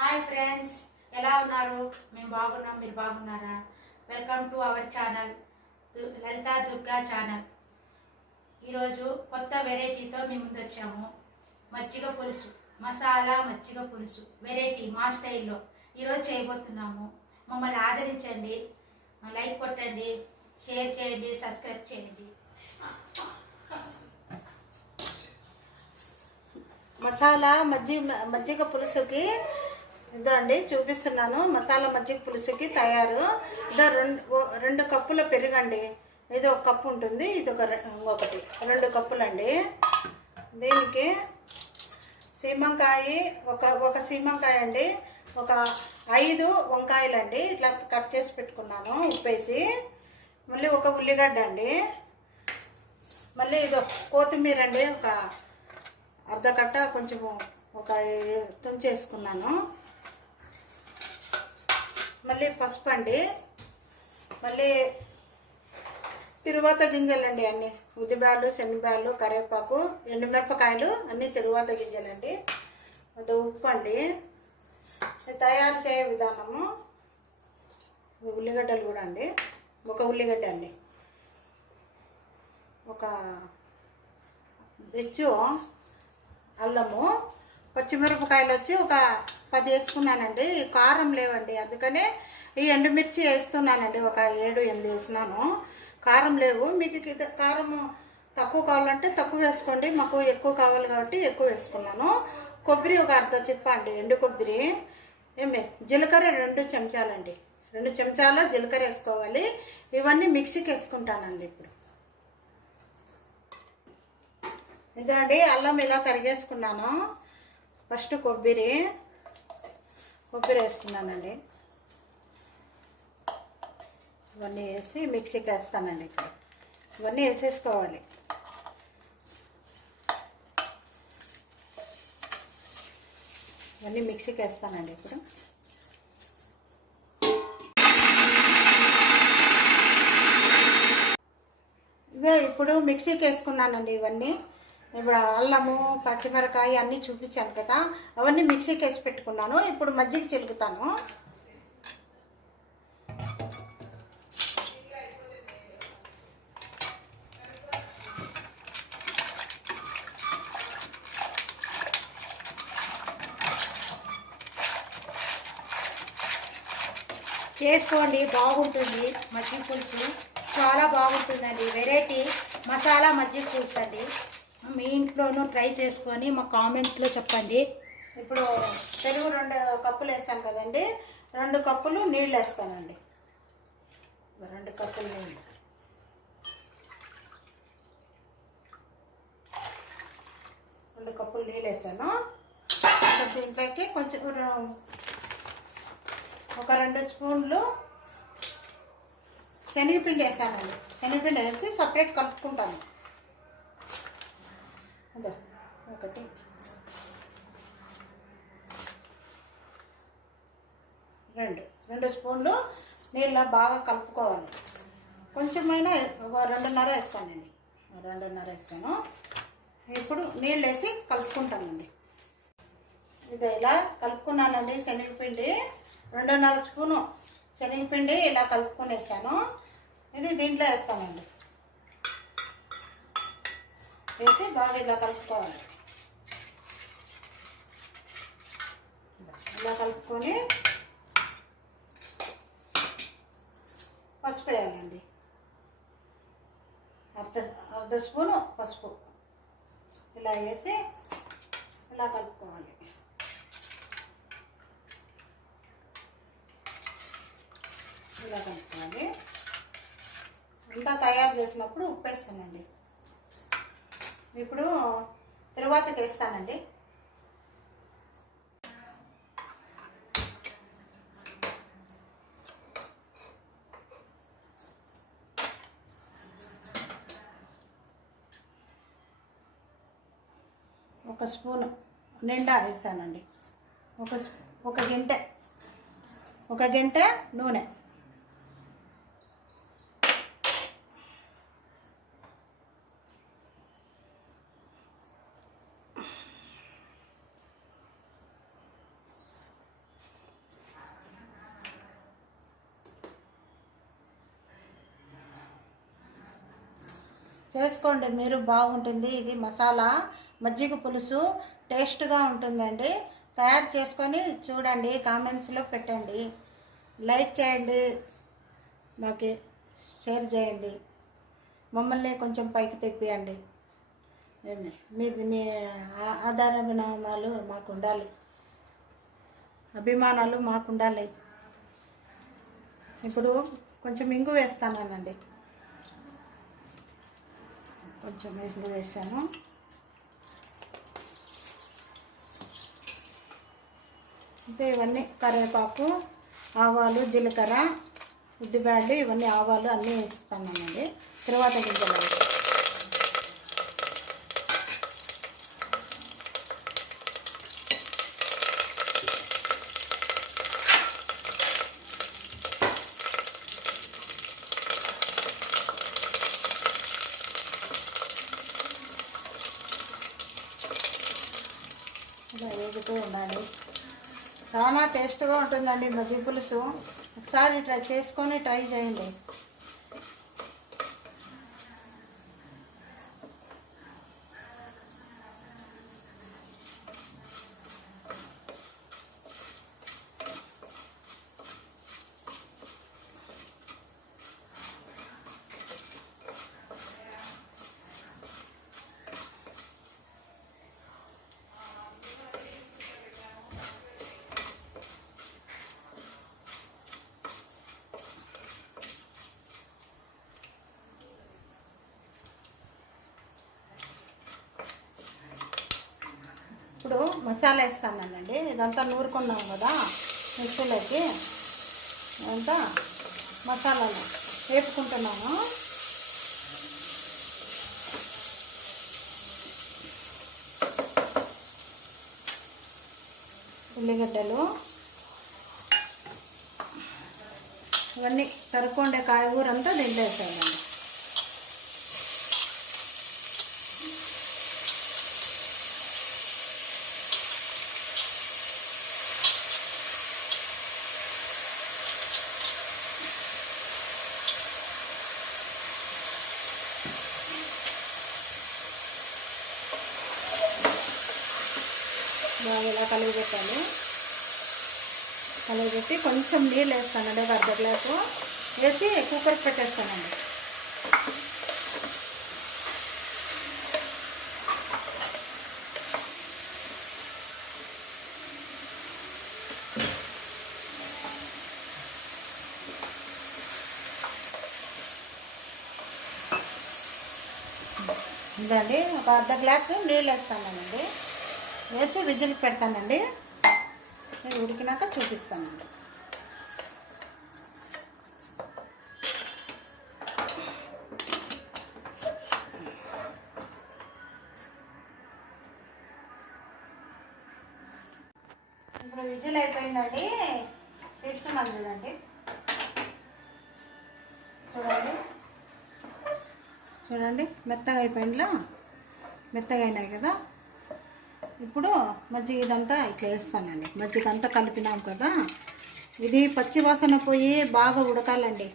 Hi friends ఎలా ఉన్నారు? మేము బాగున్నాం మీరు బాగున్నారా? Welcome to our channel Lalitha Durga channel ఈరోజు కొత్త వెరైటీతో మేము ముందు వచ్చాము మజ్జిగ పులుసు మసాలా మజ్జిగ పులుసు వెరైటీ మా స్టైల్లో ఈరోజు చేయబోతున్నాము. మమ్మల్ని ఆదరించండి లైక్ కొట్టండి షేర్ చేయండి సబ్స్క్రైబ్ చేయండి. మసాలా మజ్జి మజ్జిగ పులుసుకి ఇదో అండి చూపిస్తున్నాను. మసాలా మజ్జిగ పులుసుకి తయారు. ఇదో రెండు రెండు కప్పుల పెరుగండి. ఇది ఒక కప్పు ఉంటుంది ఇది ఒక రె- రెండు కప్పులండి. దీనికి సీమంకాయ ఒక ఒక సీమంకాయ అండి. ఒక ఐదు వంకాయలండి. ఇట్లా కట్ చేసి పెట్టుకున్నాను ఉప్పేసి. మళ్ళీ ఒక ఉల్లిగడ్డ అండి. మళ్ళీ ఇది కొత్తిమీర అండి ఒక అర్ధ కట్ట కొంచెం ఒక తుంచేసుకున్నాను. మళ్ళీ పసుపు అండి. మళ్ళీ తిరువాత గింజలండి అన్నీ. ఉద్దిబ్యాలు శనిబ్యాలు కరివేపాకు ఎండుమిరపకాయలు అన్నీ తిరువాత గింజలండి. అది ఉప్పు అండి. తయారు చేయే విధానము ఉల్లిగడ్డలు కూడా అండి. ఒక ఉల్లిగడ్డ అండి. ఒక వెచ్చు అల్లము పచ్చిమిరపకాయలు వచ్చి ఒక పది వేసుకున్నానండి. కారం లేవండి. అందుకనే ఈ ఎండుమిర్చి వేస్తున్నానండి. ఒక ఏడు ఎనిమిది వేసినాను. కారం లేవు. మీకు కారం తక్కువ కావాలంటే తక్కువ వేసుకోండి. మాకు ఎక్కువ కావాలి కాబట్టి ఎక్కువ వేసుకున్నాను. కొబ్బరి ఒక అర్ధ చిప్ప అండి. ఎండు కొబ్బరి. ఏమి? జీలకర్ర రెండు చెంచాలండి. రెండు చెంచాలు జీలకర్ర వేసుకోవాలి. ఇవన్నీ మిక్సీకి వేసుకుంటానండి ఇప్పుడు. ఇదండి అల్లం ఇలా తరిగేసుకున్నాను. ఫస్ట్ కొబ్బరి కొబ్బరి వేసుకున్నానండి ఇవన్నీ వేసి మిక్సీకి వేస్తానండి ఇక్కడ. ఇవన్నీ వేసేసుకోవాలి. ఇవన్నీ మిక్సీకి వేస్తానండి ఇప్పుడు. ఇదే ఇప్పుడు మిక్సీకి వేసుకున్నానండి ఇవన్నీ. ఇప్పుడు అల్లము పచ్చిమిరకాయ అన్నీ చూపించాను కదా అవన్నీ మిక్సీకి వేసి పెట్టుకున్నాను. ఇప్పుడు మజ్జిగ చిలుకుతాను. చేసుకోండి బాగుంటుంది మజ్జిగ పులుసు. చాలా బాగుంటుందండి వెరైటీ మసాలా మజ్జిగ పులుసు అండి మీ ఇంట్లోనూ ట్రై చేసుకొని మా కామెంట్లో చెప్పండి. ఇప్పుడు పెరుగు రెండు కప్పులు వేసాను కదండి. రెండు కప్పులు నీళ్ళు వేస్తానండి. రెండు కప్పులు నీళ్ళు. రెండు కప్పులు నీళ్ళు వేసాను. దీంట్లోకి కొంచెం ఒక రెండు స్పూన్లు శనగపిండి వేసానండి. శనగపిండి వేసి సపరేట్ కలుపుకుంటాను. అదో ఒకటి. రెండు. రెండు స్పూన్లు నీళ్ళ బాగా కలుపుకోవాలి. కొంచెమైనా ఒక రెండున్నర వేస్తానండి. రెండున్నర వేస్తాను. ఇప్పుడు నీళ్ళు వేసి కలుపుకుంటానండి. ఇది ఇలా కలుపుకున్నానండి శనగపిండి. రెండున్నర స్పూను శనగపిండి ఇలా కలుపుకునేసాను. ఇది దీంట్లో వేస్తానండి. వేసి బాగా ఇలా కలుపుకోవాలి ఇలా కలుపుకొని పసుపు వేయాలండి అర్ధ అర్ధ స్పూను పసుపు ఇలా వేసి ఇలా కలుపుకోవాలి ఇలా కలుపుకోవాలి అంతా తయారు చేసినప్పుడు ఉప్పు వేస్తానండి ఇప్పుడు తరువాతకి వేస్తానండి. ఒక స్పూన్ నిండా వేసానండి. ఒక ఒక గంట ఒక గంట నూనె. చేసుకోండి మీరు బాగుంటుంది. ఇది మసాలా మజ్జిగ పులుసు టేస్ట్గా ఉంటుందండి. తయారు చేసుకొని చూడండి కామెంట్స్లో పెట్టండి. లైక్ చేయండి మాకు షేర్ చేయండి. మమ్మల్ని కొంచెం పైకి తెప్పియండి. మీది మీ ఆధార ఆధారాభినామాలు మాకు ఉండాలి అభిమానాలు మాకు ఉండాలి ఇప్పుడు కొంచెం ఇంగు వేస్తానండి కొంచెం ఇంగు వేసాను. అంటే ఇవన్నీ కరివేపాకు ఆవాలు జీలకర్ర ఉద్దిబ్యాళ్ళు ఇవన్నీ ఆవాలు అన్నీ వేస్తానండి తర్వాత గింజలు ఇలా వేగుతూ ఉండాలి. చాలా టేస్ట్గా ఉంటుందండి మజ్జిగ పులుసు. ఒకసారి ట్రై చేసుకొని ట్రై చేయండి. ఇప్పుడు మసాలా వేస్తానండి. ఇదంతా నూరుకున్నాం కదా మిక్సీలోకి. ఇదంతా మసాలాలు వేపుకుంటున్నాను. ఉల్లిగడ్డలు. ఇవన్నీ సరిపోండే కాయగూరంతా దీంట్లో ఇలా కలిగి పెట్టాలి కలిగి పెట్టి కొంచెం నీళ్ళు వేస్తానండి ఒక అర్ధ గ్లాసు. వేసి కుక్కర్ పెట్టేస్తానండి. ఇదండి ఒక అర్ధ గ్లాసు నీళ్ళు వేస్తానండి. వేసి విజిల్ పెడతానండి. ఇది ఉడికినాక చూపిస్తానండి. ఇప్పుడు విజిల్ అయిపోయిందండి. తీస్తున్నాను చూడండి. చూడండి. చూడండి మెత్తగా అయిపోయిందిలా మెత్తగా అయినాయి కదా? ఇప్పుడు మజ్జిగ ఇదంతా ఇట్లా వేస్తానండి. మజ్జిగ అంతా కలిపినాం కదా ఇది పచ్చి వాసన పోయి బాగా ఉడకాలండి.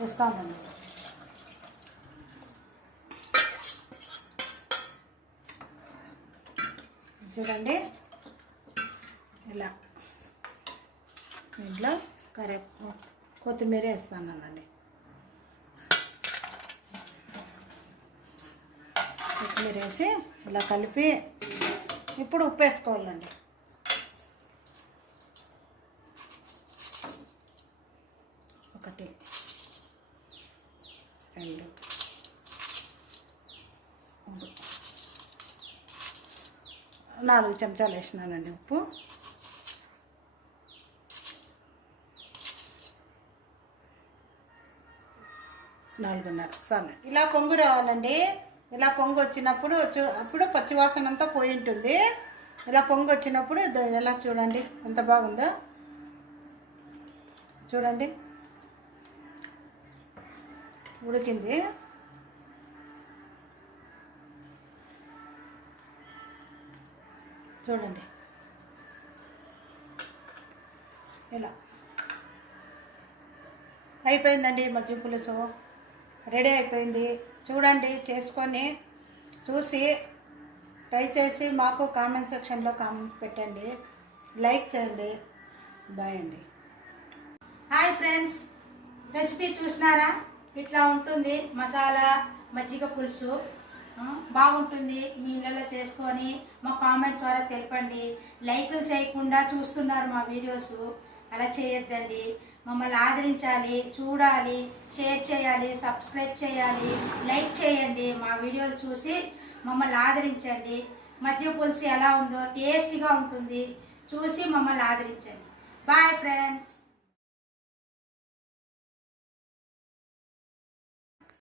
వేస్తానండి. చూడండి. ఇట్లా. ఇంట్లో కరే కొత్తిమీర వేస్తానండి కొత్తిమీర వేసి ఇలా కలిపి ఇప్పుడు ఉప్పు వేసుకోవాలండి. ఒకటి రెండు మూడు నాలుగు చెంచాలు వేసినానండి ఉప్పు. నాలుగున్నర. సరే. ఇలా పొంగు రావాలండి. ఇలా పొంగు వచ్చినప్పుడు అప్పుడు పచ్చివాసన అంతా పోయి ఉంటుంది. ఇలా పొంగు వచ్చినప్పుడు ఎలా చూడండి. ఎంత బాగుందో. చూడండి. ఉడికింది. చూడండి. ఇలా. అయిపోయిందండి మజ్జిగ పులుసు. రెడీ అయిపోయింది. చూడండి చేసుకొని చూసి ట్రై చేసి మాకు కామెంట్ సెక్షన్లో కామెంట్ పెట్టండి. లైక్ చేయండి. బాయ్ అండి. Hi friends. రెసిపీ చూసినారా? ఇట్లా ఉంటుంది. మసాలా మజ్జిగ పులుసు. బాగుంటుంది. మీ ఇళ్ళలో చేసుకొని మా కామెంట్స్ ద్వారా తెలపండి. లైకులు చేయకుండా చూస్తున్నారు మా వీడియోస్. అలా చేయొద్దండి. మమ్మల్ని ఆదరించాలి చూడాలి షేర్ చేయాలి సబ్స్క్రైబ్ చేయాలి లైక్ చేయండి మా వీడియోలు చూసి మమ్మల్ని ఆదరించండి. మధ్య పులుసు ఎలా ఉందో టేస్టీగా ఉంటుంది. చూసి మమ్మల్ని ఆదరించండి. Bye friends